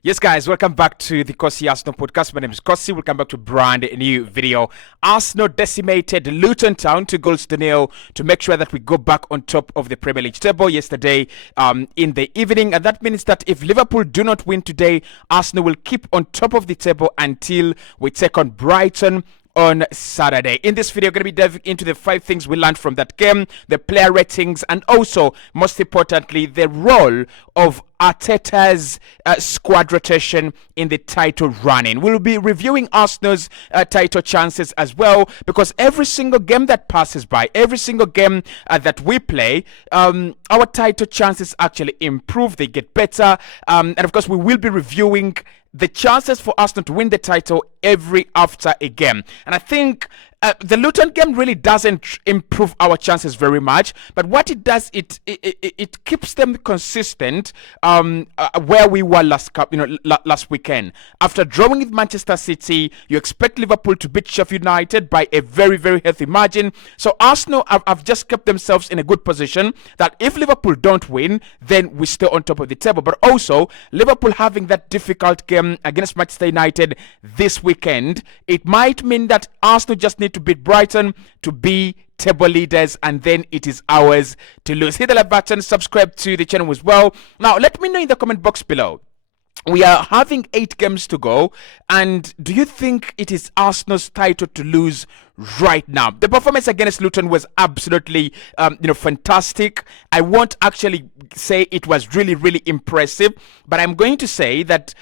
Yes, guys, welcome back to the Cossy Arsenal podcast. My name is Cossy. Welcome back to a brand new video. Arsenal decimated Luton Town 2-0 to make sure that we go back on top of the Premier League table yesterday in the evening. And that means that if Liverpool do not win today, Arsenal will keep on top of the table until we take on Brighton on Saturday. In this video, I'm going to be diving into the 5 things we learned from that game, the player ratings, and also, most importantly, the role of Arteta's squad rotation in the title running. We'll be reviewing Arsenal's title chances as well, because every single game that passes by, every single game that we play, our title chances actually improve, they get better, and of course we will be reviewing the chances for Arsenal to win the title every after a game. And I think the Luton game really doesn't improve our chances very much, but what it does, it keeps them consistent where we were last weekend. After drawing with Manchester City, you expect Liverpool to beat Sheffield United by a very, very healthy margin. So Arsenal have just kept themselves in a good position that if Liverpool don't win, then we stay on top of the table. But also, Liverpool having that difficult game against Manchester United this weekend, it might mean that Arsenal just need to beat Brighton to be table leaders, and then it is ours to lose. Hit the like button, subscribe to the channel as well. Now, let me know in the comment box below. We are having 8 games to go, and do you think it is Arsenal's title to lose right now? The performance against Luton was absolutely, fantastic. I won't actually say it was really, really impressive, but I'm going to say that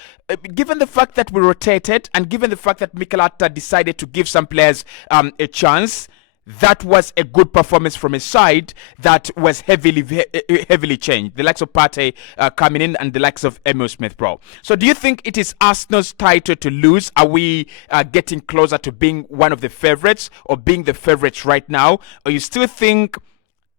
given the fact that we rotated, and given the fact that Mikel Arteta decided to give some players a chance, that was a good performance from a side that was heavily changed. The likes of Partey coming in, and the likes of Smith. So do you think it is Arsenal's title to lose? Are we getting closer to being one of the favourites, or being the favourites right now? Or you still think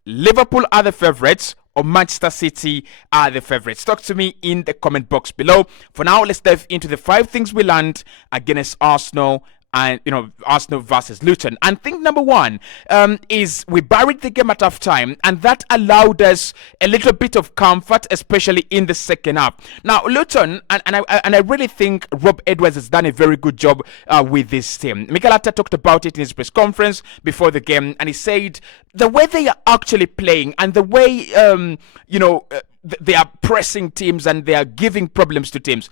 Liverpool are the favourites, or Manchester City are the favourites? Talk to me in the comment box below. For now, let's dive into the 5 things we learned against Arsenal, and Arsenal versus Luton. And thing number 1 is we buried the game at half time, and that allowed us a little bit of comfort, especially in the second half. Now Luton, and I really think Rob Edwards has done a very good job with this team. Mikel Arteta talked about it in his press conference before the game, and he said the way they are actually playing, and the way they are pressing teams, and they are giving problems to teams,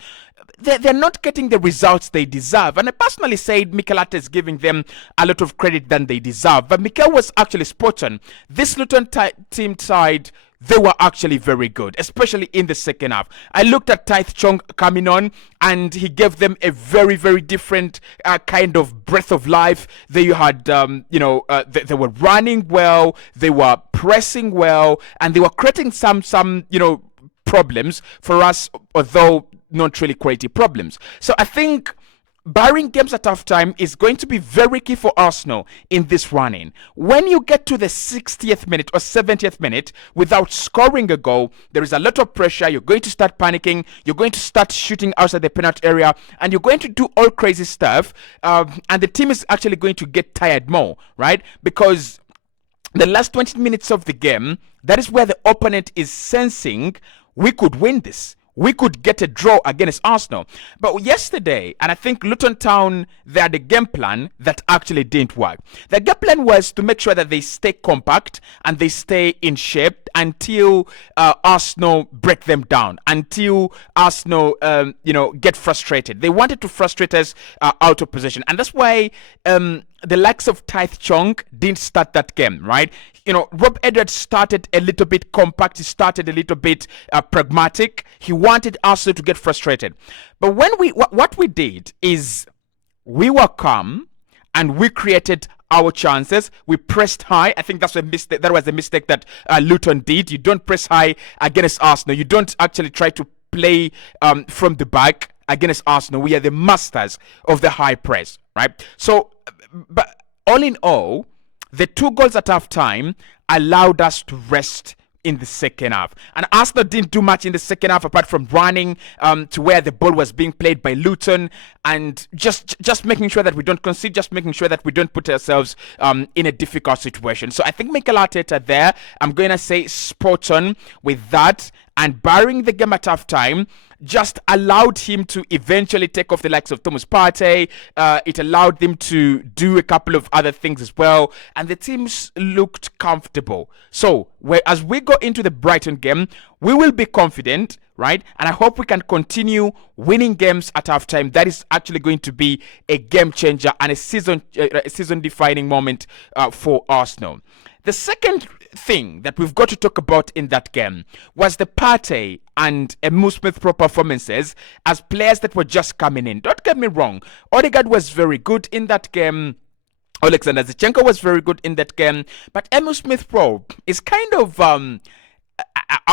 they're not getting the results they deserve. And I personally said Mikel Arteta is giving them a lot of credit than they deserve. But Mikel was actually spot on. This Luton team side, they were actually very good, especially in the second half. I looked at Taith Chong coming on, and he gave them a very, very different kind of breath of life. They had, they were running well, they were pressing well, and they were creating some problems for us, although not really quality problems. So I think barring games at half time is going to be very key for Arsenal in this running. When you get to the 60th minute or 70th minute without scoring a goal, there is a lot of pressure. You're going to start panicking. You're going to start shooting outside the penalty area, and you're going to do all crazy stuff. And the team is actually going to get tired more, right? Because the last 20 minutes of the game, that is where the opponent is sensing we could win this. We could get a draw against Arsenal. But yesterday, and I think Luton Town, they had a game plan that actually didn't work. The game plan was to make sure that they stay compact and they stay in shape until Arsenal break them down, until Arsenal, get frustrated. They wanted to frustrate us out of position. And that's why the likes of Taith Chong didn't start that game, right? Rob Edwards started a little bit compact. He started a little bit pragmatic. He wanted Arsenal to get frustrated. But when what we did is we were calm, and we created our chances. We pressed high. I think that's a mistake. That was a mistake that Luton did. You don't press high against Arsenal. You don't actually try to play from the back against Arsenal. We are the masters of the high press, right? So, but all in all, the 2 goals at half time allowed us to rest in the second half. And Arsenal didn't do much in the second half apart from running to where the ball was being played by Luton, and just making sure that we don't concede, just making sure that we don't put ourselves in a difficult situation. So I think Mikel Arteta there, I'm going to say spot on with that. and barring the game at halftime just allowed him to eventually take off the likes of Thomas Partey. It allowed them to do a couple of other things as well, and the teams looked comfortable. So as we go into the Brighton game, we will be confident, right? And I hope we can continue winning games at halftime. That is actually going to be a game changer and a season defining moment for Arsenal. The second thing that we've got to talk about in that game was the Partey and Smith Pro performances as players that were just coming in. Don't get me wrong, Odegaard was very good in that game. Alexander Zinchenko was very good in that game, but Smith Pro is kind of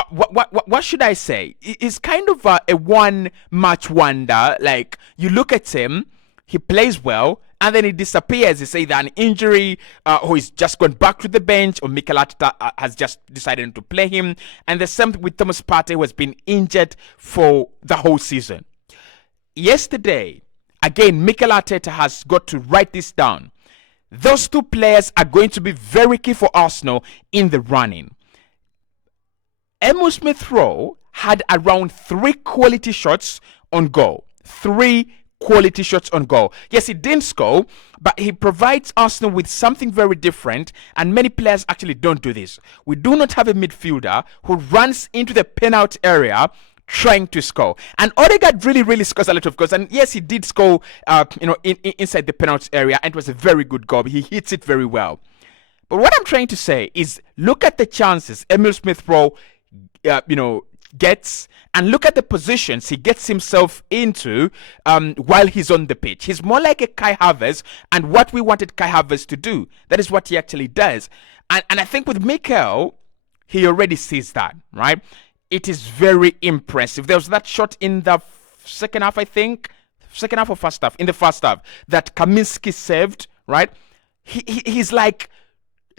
what should I say? Is kind of a one-match wonder. Like, you look at him, he plays well, and then he disappears. It's either an injury, or he's just gone back to the bench, or Mikel Arteta has just decided not to play him. And the same with Thomas Partey, who has been injured for the whole season. Yesterday, again, Mikel Arteta has got to write this down. Those two players are going to be very key for Arsenal in the running. Smith Rowe had around 3 quality shots on goal. 3 quality shots on goal. Yes, he didn't score, but he provides Arsenal with something very different, and many players actually don't do this. We do not have a midfielder who runs into the penalty area trying to score. And Odegaard really scores a lot of goals. And yes, he did score inside the penalty area, and it was a very good goal. He hits it very well. But what I'm trying to say is, look at the chances Smith Rowe gets, and look at the positions he gets himself into while he's on the pitch. He's more like a Kai Havertz, and what we wanted Kai Havertz to do, that is what he actually does. And I think with Mikel, he already sees that, right? It is very impressive. There was that shot in the second half, I think. Second half or first half? In the first half, that Kaminsky saved, right? He's like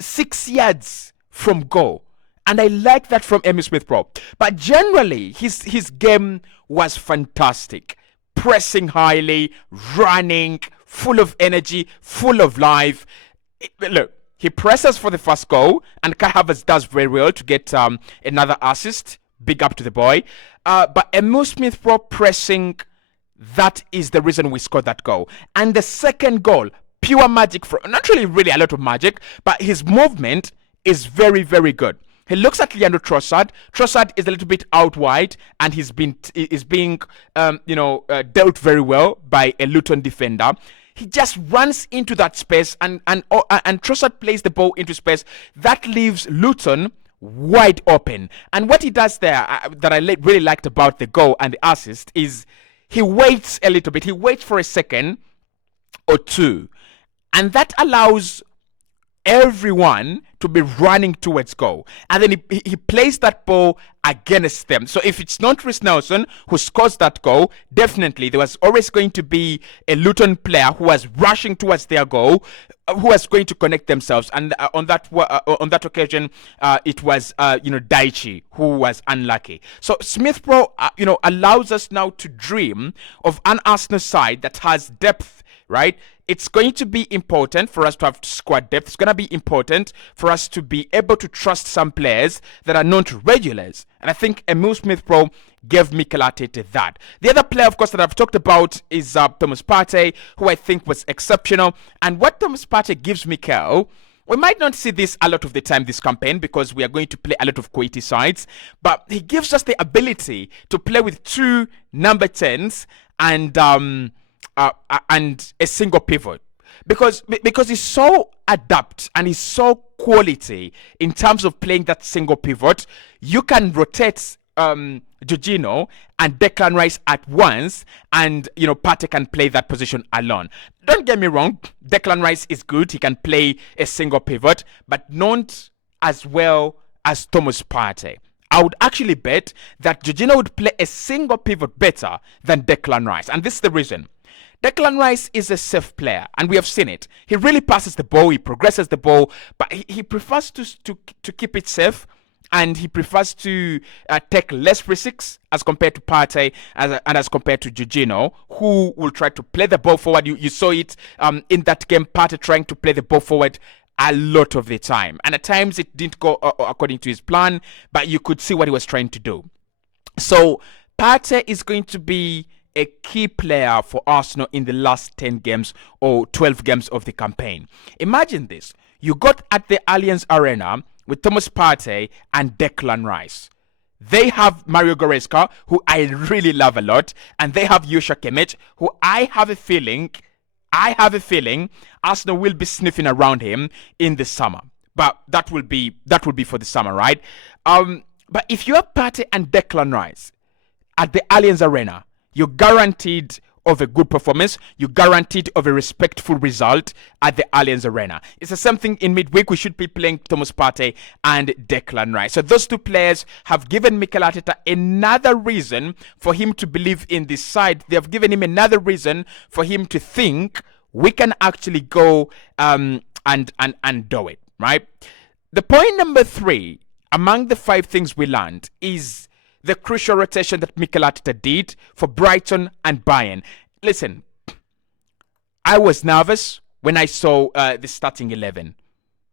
6 yards from goal. And I like that from Smith Pro. But generally, his game was fantastic. Pressing highly, running, full of energy, full of life. Look, he presses for the first goal, and Kai Havertz does very well to get another assist. Big up to the boy. But Smith Pro pressing, that is the reason we scored that goal. And the second goal, pure magic. Not really a lot of magic, but his movement is very good. He looks at Leandro Trossard. Trossard is a little bit out wide, and is being dealt very well by a Luton defender. He just runs into that space, and Trossard plays the ball into space. That leaves Luton wide open. And what he does there that I really liked about the goal and the assist is he waits a little bit. He waits for a second or two, and that allows everyone to be running towards goal, and then he plays that ball against them. So if it's not Reece Nelson who scores that goal, definitely there was always going to be a Luton player who was rushing towards their goal, who was going to connect themselves. And on that occasion, it was Daichi who was unlucky. So Smith Pro allows us now to dream of an Arsenal side that has depth. Right? It's going to be important for us to have squad depth. It's going to be important for us to be able to trust some players that are not regulars. And I think Smith Pro gave Mikel Arteta that. The other player, of course, that I've talked about is Thomas Partey, who I think was exceptional. And what Thomas Partey gives Mikel, we might not see this a lot of the time this campaign because we are going to play a lot of quality sides, but he gives us the ability to play with 2 number 10s and a single pivot, because he's so adept and he's so quality in terms of playing that single pivot. You can rotate Jorginho and Declan Rice at once, and Partey can play that position alone. Don't get me wrong, Declan Rice is good. He can play a single pivot, but not as well as Thomas Partey. I would actually bet that Jorginho would play a single pivot better than Declan Rice, and this is the reason. Declan Rice is a safe player, and we have seen it. He really passes the ball, he progresses the ball, but he prefers to keep it safe, and he prefers to take less risks as compared to Partey and as compared to Jorginho, who will try to play the ball forward. You saw it in that game, Partey trying to play the ball forward a lot of the time. And at times it didn't go according to his plan, but you could see what he was trying to do. So Partey is going to be a key player for Arsenal in the last 10 games or 12 games of the campaign. Imagine this. You got at the Allianz Arena with Thomas Partey and Declan Rice. They have Mario Goretzka, who I really love a lot, and they have Joshua Kimmich, who I have a feeling Arsenal will be sniffing around him in the summer. But that will be for the summer, right? But if you have Partey and Declan Rice at the Allianz Arena, you're guaranteed of a good performance. You're guaranteed of a respectful result at the Allianz Arena. It's the same thing in midweek. We should be playing Thomas Partey and Declan Rice. So those two players have given Mikel Arteta another reason for him to believe in this side. They have given him another reason for him to think we can actually go and do it, right? The point number 3 among the 5 things we learned is the crucial rotation that Mikel Arteta did for Brighton and Bayern. Listen, I was nervous when I saw the starting 11.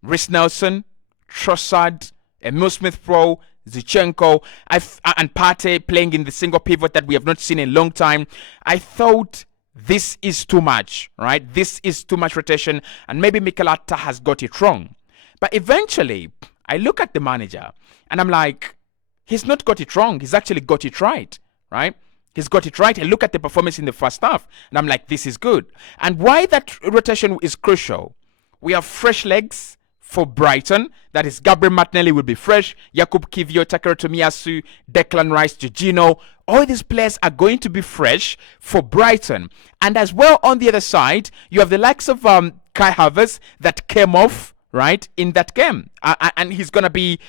Reece Nelson, Trossard, Emil Smith-Rowe, Zinchenko, and Partey playing in the single pivot that we have not seen in a long time. I thought this is too much, right? This is too much rotation, and maybe Mikel Arteta has got it wrong. But eventually, I look at the manager, and I'm like, he's not got it wrong. He's actually got it right, right? He's got it right. And look at the performance in the first half. And I'm like, this is good. And why that rotation is crucial, we have fresh legs for Brighton. That is, Gabriel Martinelli will be fresh. Jakub Kiwior, Takaro Tomiyasu, Declan Rice, Jorginho. All these players are going to be fresh for Brighton. And as well, on the other side, you have the likes of Kai Havertz that came off, right, in that game, and he's gonna be,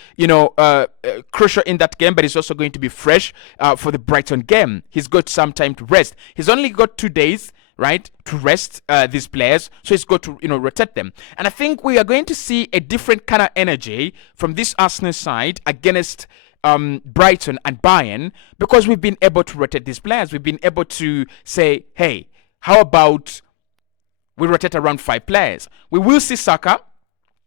crucial in that game, but he's also going to be fresh for the Brighton game. He's got some time to rest. He's only got 2 days, right, to rest these players, so he's got to rotate them. And I think we are going to see a different kind of energy from this Arsenal side against Brighton and Bayern, because we've been able to rotate these players. We've been able to say, hey, how about we rotate around 5 players? We will see Saka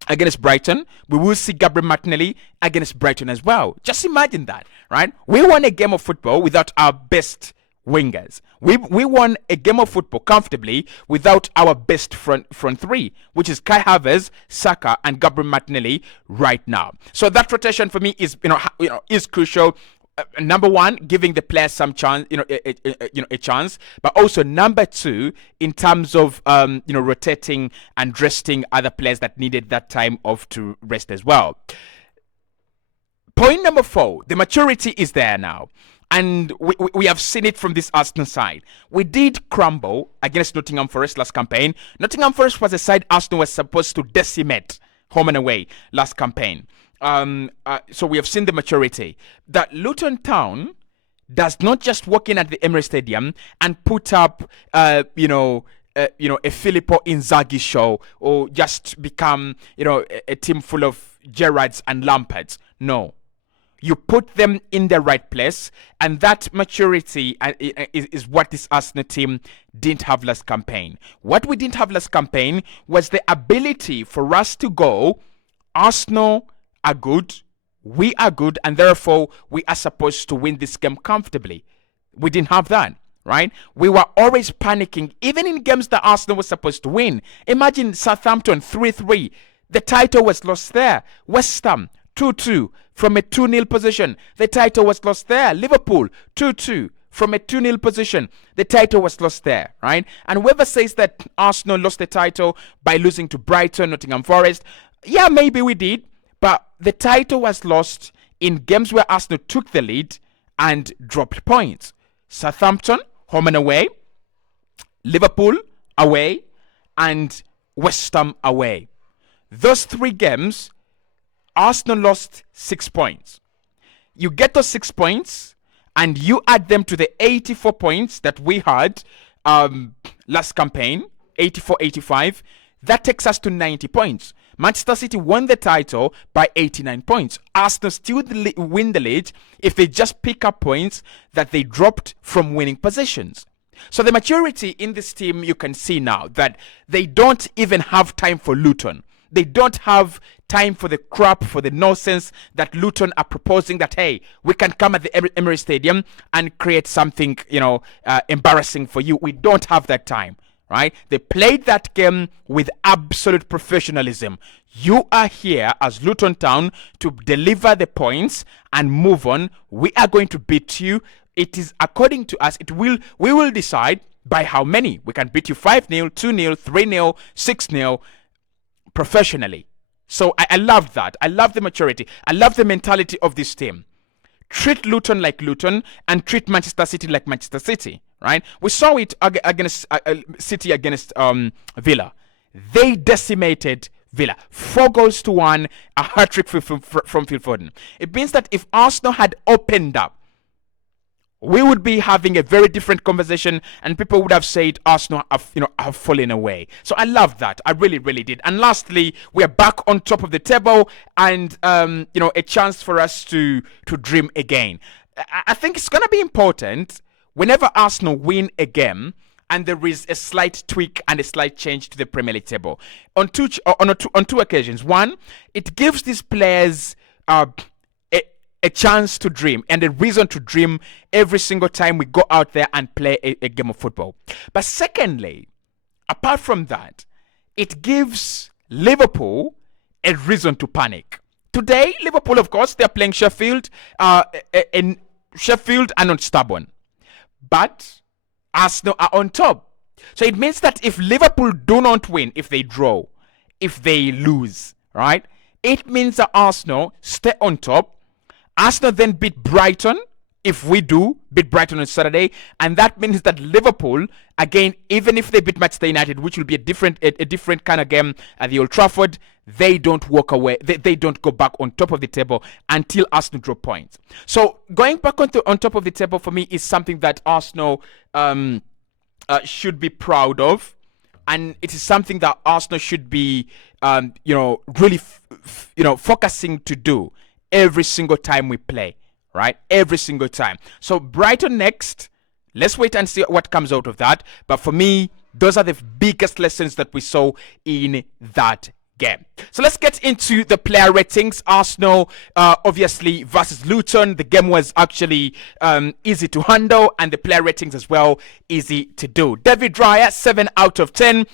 against Brighton. We will see Gabriel Martinelli against Brighton as well. Just imagine that, right? We won a game of football without our best wingers. We won a game of football comfortably without our best front 3, which is Kai Havertz, Saka, and Gabriel Martinelli right now. So that rotation for me is is crucial. Number 1, giving the players some chance, a chance, but also number 2, in terms of rotating and resting other players that needed that time off to rest as well. Point number 4, the maturity is there now. And we have seen it from this Arsenal side. We did crumble against Nottingham Forest last campaign. Nottingham Forest was a side Arsenal was supposed to decimate home and away last campaign. So we have seen the maturity that Luton Town does not just walk in at the Emirates Stadium and put up, a Filippo Inzaghi show, or just become, a team full of Gerrards and Lampards. No. You put them in the right place, and that maturity is what this Arsenal team didn't have last campaign. What we didn't have last campaign was the ability for us to go, Arsenal are good, we are good, and therefore we are supposed to win this game comfortably. We didn't have that, right? We were always panicking, even in games that Arsenal was supposed to win. Imagine Southampton 3-3. The title was lost there. West Ham 2-2 from a 2-0 position. The title was lost there. Liverpool 2-2 from a 2-0 position. The title was lost there, right? And whoever says that Arsenal lost the title by losing to Brighton, Nottingham Forest, yeah, maybe we did. But the title was lost in games where Arsenal took the lead and dropped points. Southampton, home and away. Liverpool, away. And West Ham, away. Those 3 games, Arsenal lost 6 points. You get those 6 points, and you add them to the 84 points that we had last campaign, 84-85. That takes us to 90 points. Manchester City won the title by 89 points. Arsenal still win the lead if they just pick up points that they dropped from winning positions. So the maturity in this team, you can see now that they don't even have time for Luton. They don't have time for the crap, for the nonsense that Luton are proposing, that, hey, we can come at the Emirates Stadium and create something, embarrassing for you. We don't have that time, right? They played that game with absolute professionalism. You are here as Luton Town to deliver the points and move on. We are going to beat you. It is according to us. We will decide by how many. We can beat you 5-0, 2-0, 3-0, 6-0 professionally. So I love that. I love the maturity. I love the mentality of this team. Treat Luton like Luton and treat Manchester City like Manchester City, right? We saw it against City against Villa. They decimated Villa. 4-1, a hat-trick from Phil Foden. It means that if Arsenal had opened up, we would be having a very different conversation, and people would have said Arsenal have fallen away. So I love that. I really, really did. And lastly, we are back on top of the table, and a chance for us to dream again. I think it's gonna be important whenever Arsenal win a game and there is a slight tweak and a slight change to the Premier League table. On two occasions. One, it gives these players a chance to dream and a reason to dream every single time we go out there and play a game of football. But secondly, apart from that, it gives Liverpool a reason to panic. Today, Liverpool, of course, they're playing Sheffield, and not stubborn. But Arsenal are on top. So it means that if Liverpool do not win, if they draw, if they lose, right, it means that Arsenal stay on top. Arsenal then beat Brighton, if we do beat Brighton on Saturday, and that means that Liverpool, again, even if they beat Manchester United, which will be a different kind of game at the Old Trafford, they don't walk away. They don't go back on top of the table until Arsenal drop points. So going back on top of the table for me is something that Arsenal should be proud of, and it is something that Arsenal should be, really, focusing to do every single time we play, right? Every single time. So Brighton next. Let's wait and see what comes out of that. But for me, those are the biggest lessons that we saw in that game. So let's get into the player ratings. Arsenal, obviously, versus Luton. The game was actually easy to handle, and the player ratings as well, easy to do. David Raya, 7 out of 10.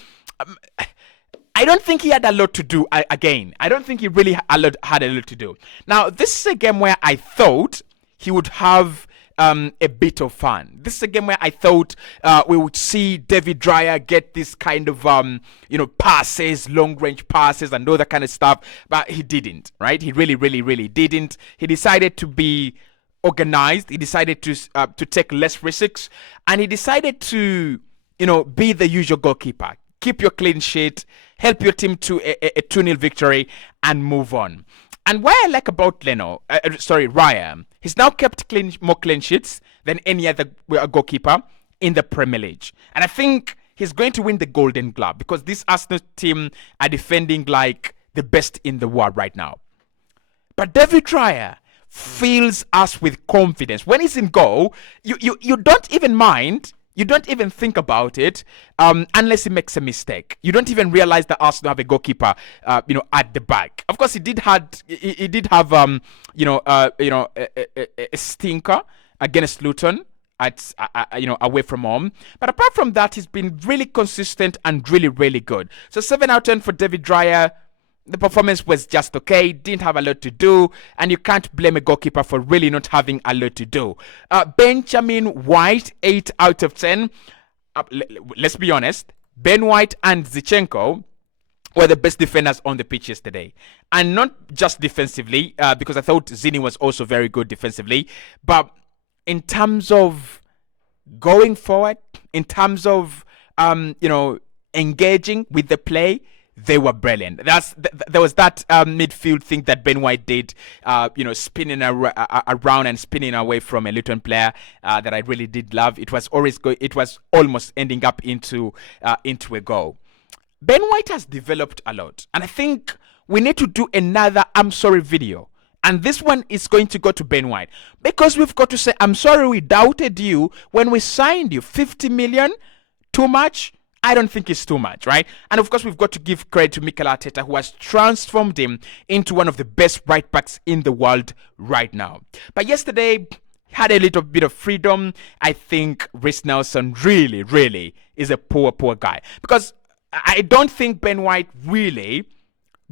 I don't think he had a lot to do again. I don't think he really had a lot to do. Now, this is a game where I thought he would have a bit of fun. This is a game where I thought we would see David Raya get this kind of, passes, long-range passes and all that kind of stuff. But he didn't, right? He really, really, really didn't. He decided to be organized. He decided to take less risks. And he decided to, be the usual goalkeeper. Keep your clean sheet, help your team to a 2-0 victory, and move on. And what I like about Raya, he's now kept more clean sheets than any other goalkeeper in the Premier League. And I think he's going to win the Golden Glove because this Arsenal team are defending like the best in the world right now. But David Raya fills us with confidence. When he's in goal, you don't even mind. You don't even think about it unless he makes a mistake. You don't even realize that Arsenal have a goalkeeper, at the back. Of course, he did have a stinker against Luton away from home. But apart from that, he's been really consistent and really, really good. So 7 out of 10 for David Raya. The performance was just okay, didn't have a lot to do, and you can't blame a goalkeeper for really not having a lot to do. Benjamin White, 8 out of 10. Let's be honest, Ben White and Zinchenko were the best defenders on the pitch yesterday. And not just defensively, because I thought Zini was also very good defensively, but in terms of going forward, in terms of, engaging with the play, they were brilliant. There was that midfield thing that Ben White did, spinning around and spinning away from a Luton player that I really did love. It was almost ending up into a goal. Ben White has developed a lot, and I think we need to do another "I'm sorry" video. And this one is going to go to Ben White because we've got to say, "I'm sorry, we doubted you when we signed you. 50 million, too much." I don't think it's too much, right? And of course, we've got to give credit to Mikel Arteta, who has transformed him into one of the best right backs in the world right now. But yesterday, had a little bit of freedom. I think Reece Nelson really is a poor guy. Because I don't think Ben White really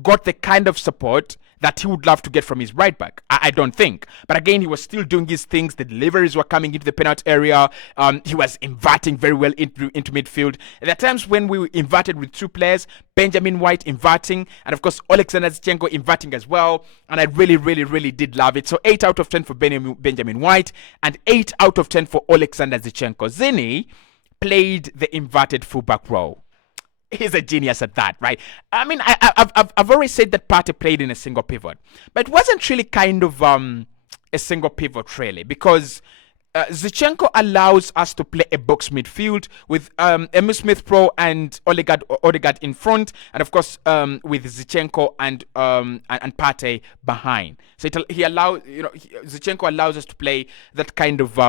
got the kind of support that he would love to get from his right back. I don't think. But again, he was still doing his things. The deliveries were coming into the penalty area. He was inverting very well into midfield. There are times when we inverted with two players, Benjamin White inverting, and of course, Alexander Zinchenko inverting as well. And I really did love it. So 8 out of 10 for Benjamin White and 8 out of 10 for Alexander Zinchenko. Zini played the inverted fullback role. He's a genius at that, right? I mean, I've already said that Partey played in a single pivot, but it wasn't really kind of a single pivot, really, because Zinchenko allows us to play a box midfield with Smith Pro and Odegaard in front, and of course with Zinchenko and Partey behind. So Zinchenko allows us to play that kind of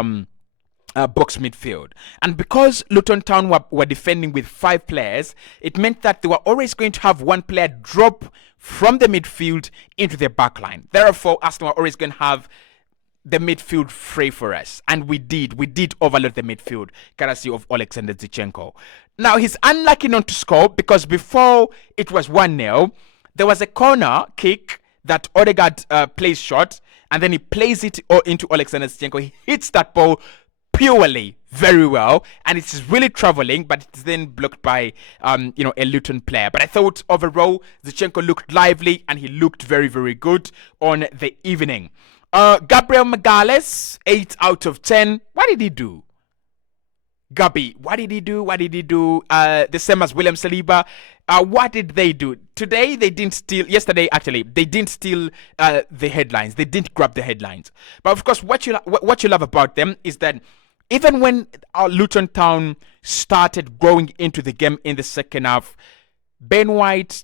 box midfield. And because Luton Town were defending with 5 players, it meant that they were always going to have one player drop from the midfield into their backline. Therefore, Arsenal were always going to have the midfield free for us. And we did overload the midfield, courtesy of Alexander Zinchenko. Now, he's unlucky not to score because before it was 1-0, there was a corner kick that Odegaard plays short, and then he plays it into Alexander Zinchenko. He hits that ball purely very well, and it's really traveling, but it's then blocked by a Luton player. But I thought overall Zinchenko looked lively and he looked very good on the evening. Gabriel Magalhaes, 8 out of 10. What did he do? Gabi, what did he do? The same as William Saliba. What did they do? Today, they didn't steal. Yesterday, actually, they didn't steal the headlines. They didn't grab the headlines. But of course, what you love about them is that even when Luton Town started going into the game in the second half, Ben White,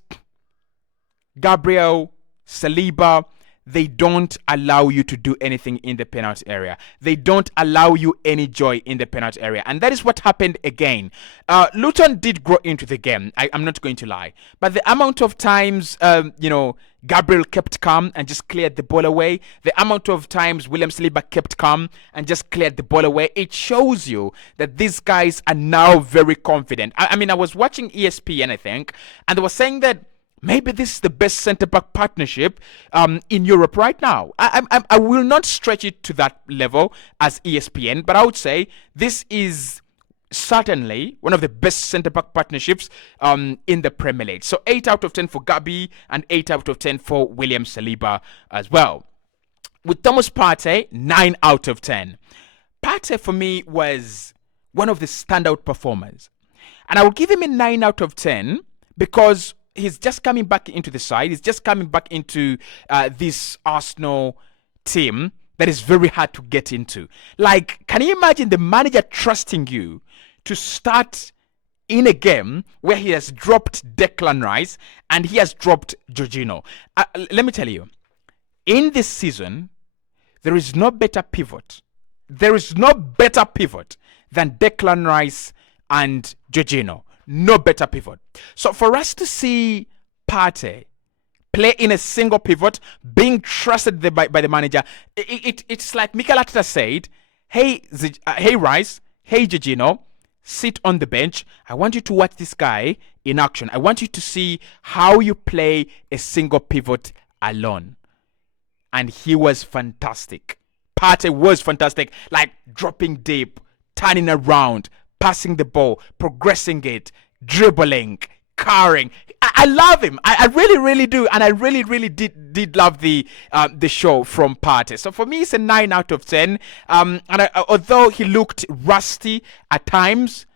Gabriel, Saliba, they don't allow you to do anything in the penalty area. They don't allow you any joy in the penalty area. And that is what happened again. Luton did grow into the game. I'm not going to lie. But the amount of times, Gabriel kept calm and just cleared the ball away. The amount of times William Saliba kept calm and just cleared the ball away. It shows you that these guys are now very confident. I mean, I was watching ESPN, I think, and they were saying that maybe this is the best centre-back partnership in Europe right now. I will not stretch it to that level as ESPN, but I would say this is certainly one of the best centre-back partnerships in the Premier League. So 8 out of 10 for Gabi and 8 out of 10 for William Saliba as well. With Thomas Partey, 9 out of 10. Partey for me was one of the standout performers. And I will give him a 9 out of 10 because he's just coming back into the side. He's just coming back into this Arsenal team that is very hard to get into. Like, can you imagine the manager trusting you to start in a game where he has dropped Declan Rice and he has dropped Jorginho? Let me tell you, in this season, there is no better pivot. There is no better pivot than Declan Rice and Jorginho. No better pivot. So for us to see Partey play in a single pivot, being trusted by the manager, it's like Mikel Arteta said, hey Rice, hey Jorginho, sit on the bench. I want you to watch this guy in action. I want you to see how you play a single pivot alone. And he was fantastic. Partey was fantastic, like dropping deep, turning around, passing the ball, progressing it, dribbling, carrying. I love him. I really do, and I really did love the show from Partey. So for me, it's a 9 out of 10. Although he looked rusty at times,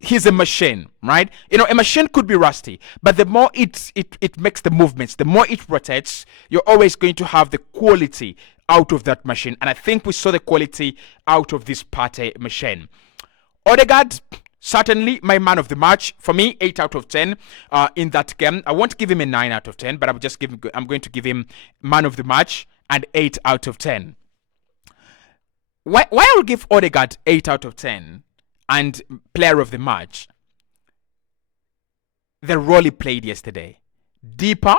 he's a machine, right? A machine could be rusty, but the more it makes the movements, the more it rotates, you're always going to have the quality out of that machine. And I think we saw the quality out of this Partey machine. Odegaard, certainly my man of the match. For me, 8 out of 10 in that game. I won't give him a 9 out of 10, but I'm going to give him man of the match and 8 out of 10. Why I will give Odegaard 8 out of 10 and player of the match the role he played yesterday. Deeper,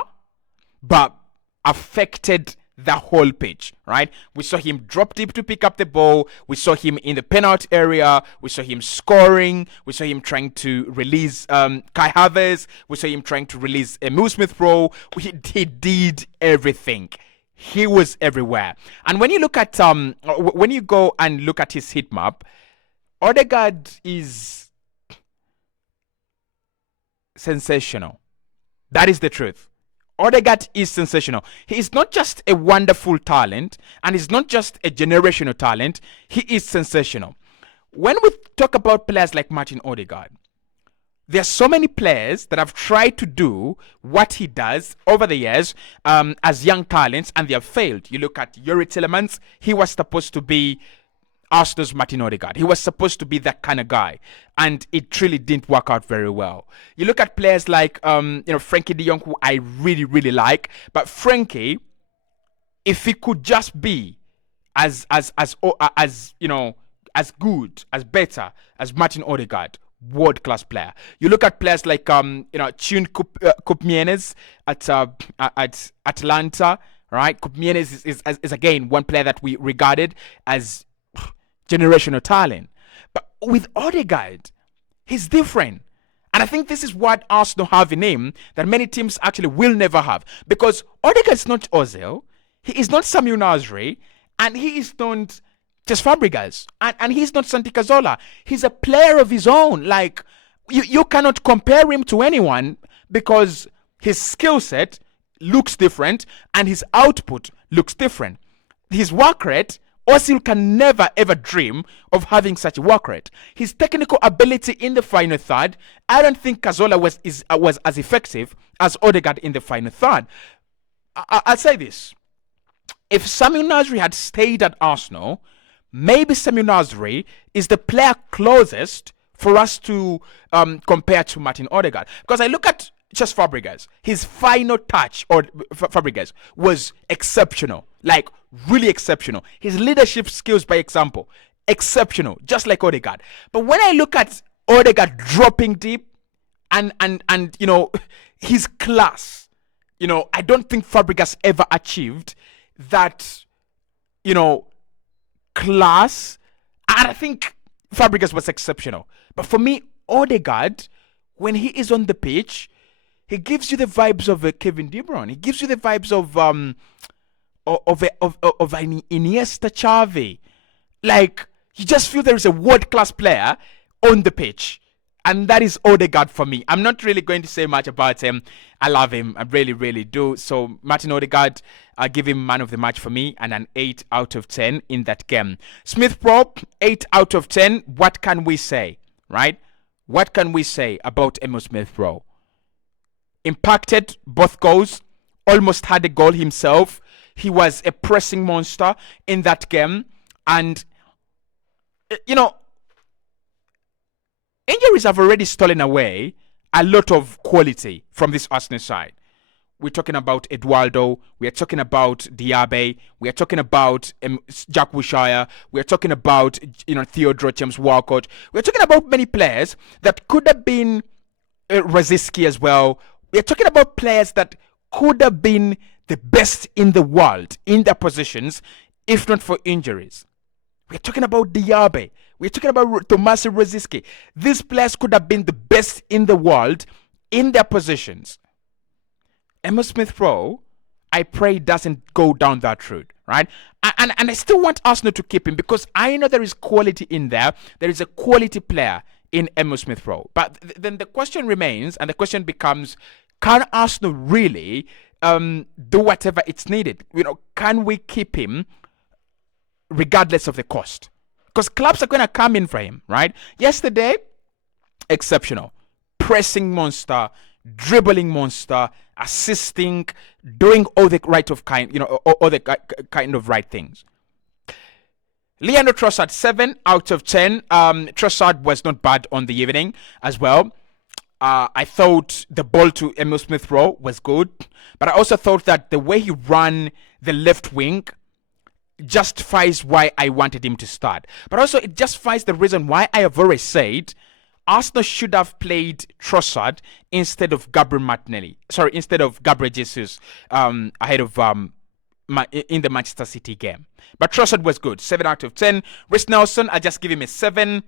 but affected the whole pitch, right? We saw him drop deep to pick up the ball. We saw him in the penalty area. We saw him scoring. We saw him trying to release Kai Havertz. We saw him trying to release Smith Rowe. He did everything. He was everywhere. And when you look at when you go and look at his heat map, Odegaard is sensational. That is the truth. Odegaard is sensational. He is not just a wonderful talent, and he's not just a generational talent. He is sensational. When we talk about players like Martin Odegaard, there are so many players that have tried to do what he does over the years as young talents, and they have failed. You look at Yuri Tillemans. He was supposed to be Arsenal's Martin Odegaard. He was supposed to be that kind of guy, and it really didn't work out very well. You look at players like Frankie de Jong, who I really, really like, but Frankie, if he could just be as good, as better as Martin Odegaard, world class player. You look at players like Tune Kupmienes at Atlanta, right? Kupmienes is again one player that we regarded as generational talent. But with Odegaard, he's different. And I think this is what Arsenal have in him that many teams actually will never have. Because Odegaard is not Ozil, he is not Samuel Nasri, and he is not just Fabregas, and he's not Santi Cazorla. He's a player of his own. Like, you cannot compare him to anyone because his skill set looks different and his output looks different. His work rate, Ozil can never ever dream of having such a work rate. His technical ability in the final third, I don't think Cazorla was as effective as Odegaard in the final third. I'll say this. If Samuel Nasri had stayed at Arsenal, maybe Samuel Nasri is the player closest for us to compare to Martin Odegaard. Because I look at just Fabregas, his final touch, or Fabregas, was exceptional. Like, really exceptional. His leadership skills, by example, exceptional, just like Odegaard. But when I look at Odegaard dropping deep and his class, I don't think Fabregas ever achieved that, class. And I think Fabregas was exceptional. But for me, Odegaard, when he is on the pitch, he gives you the vibes of Kevin De Bruyne. He gives you the vibes of an Iniesta Xavi. Like, you just feel there is a world-class player on the pitch. And that is Odegaard for me. I'm not really going to say much about him. I love him. I really, really do. So, Martin Odegaard, I give him man of the match for me and an 8 out of 10 in that game. Smith Rowe, 8 out of 10. What can we say, right? What can we say about Smith Rowe? Impacted both goals, almost had a goal himself. He was a pressing monster in that game. And, injuries have already stolen away a lot of quality from this Arsenal side. We're talking about Eduardo. We are talking about Diaby. We are talking about Jack Wilshere. We are talking about Theodore James Walcott. We are talking about many players that could have been Rosicky as well. We are talking about players that could have been the best in the world in their positions if not for injuries. We're talking about Diaby. We're talking about Tomasi Rosicky. These players could have been the best in the world in their positions. Smith Rowe, I pray, doesn't go down that route, right? And I still want Arsenal to keep him because I know there is quality in there. There is a quality player in Smith Rowe. But then the question remains, and the question becomes, can Arsenal really do whatever it's needed? Can we keep him regardless of the cost? Because clubs are going to come in for him, right? Yesterday, exceptional. Pressing monster, dribbling monster, assisting, doing all the right things. Leandro Trossard, 7 out of 10. Trossard was not bad on the evening as well. I thought the ball to Emil Smith Rowe was good, but I also thought that the way he ran the left wing justifies why I wanted him to start. But also it justifies the reason why I have always said Arsenal should have played Trossard instead of Gabriel Martinelli. Sorry, instead of Gabriel Jesus ahead of in the Manchester City game. But Trossard was good. 7 out of 10. Reece Nelson, I just give him a 7.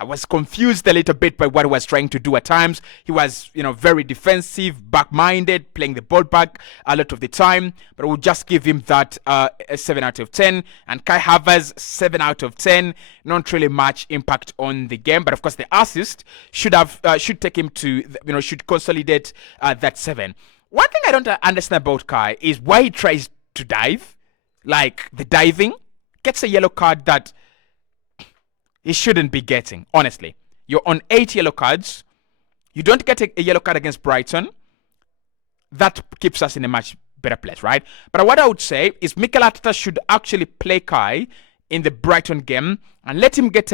I was confused a little bit by what he was trying to do at times. He was, very defensive, back-minded, playing the ball back a lot of the time. But I will just give him that a 7 out of 10. And Kai Havertz, 7 out of 10. Not really much impact on the game. But of course, the assist should take him to, should consolidate that 7. One thing I don't understand about Kai is why he tries to dive. Like the diving gets a yellow card that he shouldn't be getting, honestly. You're on 8 yellow cards. You don't get a yellow card against Brighton. That keeps us in a much better place, right? But what I would say is Mikel Arteta should actually play Kai in the Brighton game and let him get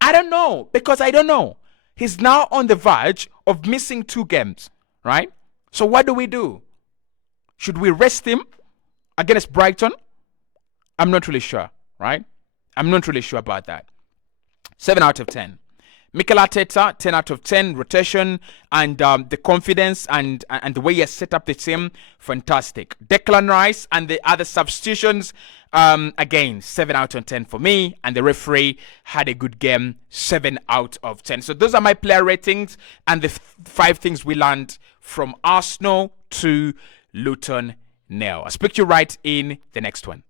I don't know, because I don't know. He's now on the verge of missing 2 games, right? So what do? Should we rest him against Brighton? I'm not really sure, right? I'm not really sure about that. 7 out of 10. Mikel Arteta, 10 out of 10. Rotation and the confidence and the way he has set up the team, fantastic. Declan Rice and the other substitutions, again, 7 out of 10 for me. And the referee had a good game, 7 out of 10. So those are my player ratings and the 5 things we learned from Arsenal to Luton 0. I'll speak to you right in the next one.